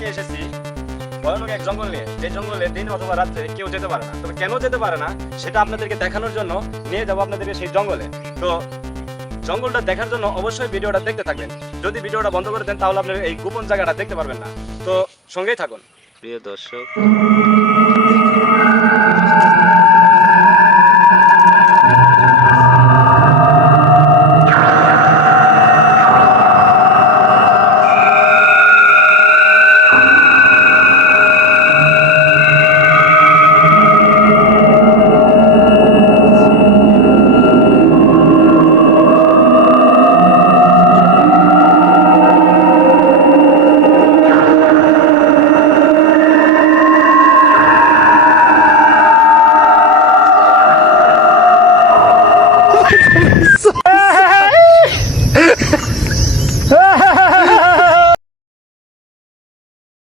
আজকে এসেছি? ভয়ানক এক জঙ্গল নিয়ে। যে জঙ্গলে দিন অথবা রাত্রে কেউ যেতে পারে না। তবে কেন যেতে পারে না, সেটা আপনাদেরকে দেখানোর জন্য নিয়ে যাব আপনাদেরকে সেই জঙ্গলে। তো জঙ্গলটা দেখার জন্য অবশ্যই ভিডিওটা দেখতে থাকবেন। যদি ভিডিওটা বন্ধ করে দেন, তাহলে আপনারা এই গোপন জায়গাটা দেখতে পারবেন না। তো সঙ্গেই থাকুন। প্রিয় দর্শক so